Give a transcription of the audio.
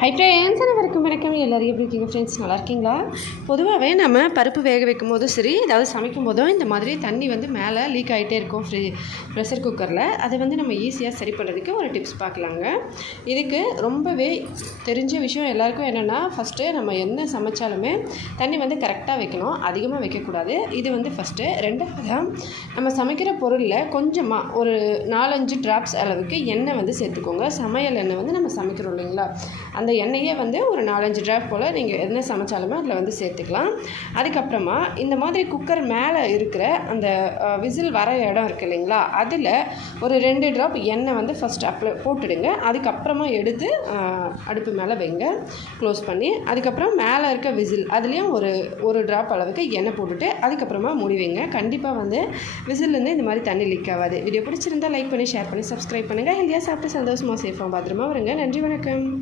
Hi friends, அனைவருக்கும் வணக்கம். எல்லோரும் எப்படி இருக்கீங்க ஃப்ரெண்ட்ஸ்? நல்லா இருக்கீங்களா? பொதுவாகவே நம்ம பருப்பு வேக வைக்கும் போதும் சரி, ஏதாவது சமைக்கும் போதும் இந்த மாதிரி தண்ணி வந்து மேலே லீக் ஆகிட்டே இருக்கும் ப்ரெஷர் குக்கரில். அதை வந்து நம்ம ஈஸியாக சரி பண்ணுறதுக்கு ஒரு டிப்ஸ் பார்க்கலாங்க. இதுக்கு ரொம்பவே தெரிஞ்ச விஷயம் எல்லாருக்கும் என்னென்னா, ஃபஸ்ட்டு நம்ம என்ன சமைச்சாலுமே தண்ணி வந்து கரெக்டாக வைக்கணும், அதிகமாக வைக்கக்கூடாது. இது வந்து ஃபஸ்ட்டு. ரெண்டாவது, நம்ம சமைக்கிற பொருளில் கொஞ்சமாக ஒரு 4-5 ட்ராப்ஸ் அளவுக்கு எண்ணெய் வந்து சேர்த்துக்கோங்க. சமையல் எண்ணெய் வந்து நம்ம சமைக்கிறோம் இல்லைங்களா, அந்த எண்ணெயே வந்து ஒரு 4-5 ட்ராப் போல் நீங்கள் என்ன சமைச்சாலுமே அதில் வந்து சேர்த்துக்கலாம். அதுக்கப்புறமா இந்த மாதிரி குக்கர் மேலே இருக்கிற அந்த விசில் வர இடம் இருக்குது இல்லைங்களா, அதில் ஒரு 2 ட்ராப் எண்ணெய் வந்து ஃபஸ்ட் போட்டுடுங்க. அதுக்கப்புறமா எடுத்து அடுப்பு மேலே வைங்க, க்ளோஸ் பண்ணி. அதுக்கப்புறம் மேலே இருக்க விசில் அதுலேயும் ஒரு ட்ராப் அளவுக்கு எண்ணெய் போட்டுட்டு அதுக்கப்புறமா மூடி வைங்க. கண்டிப்பாக வந்து விசில்லேருந்து இந்த மாதிரி தண்ணி லீக் ஆகாது. வீடியோ பிடிச்சிருந்தால் லைக் பண்ணி, ஷேர் பண்ணி, சப்ஸ்கிரைப் பண்ணுங்கள். ஹெல்த்தியாக சாப்பிட்டு சந்தோஷமாக சேஃபாக பத்திரமா வருங்க. நன்றி, வணக்கம்.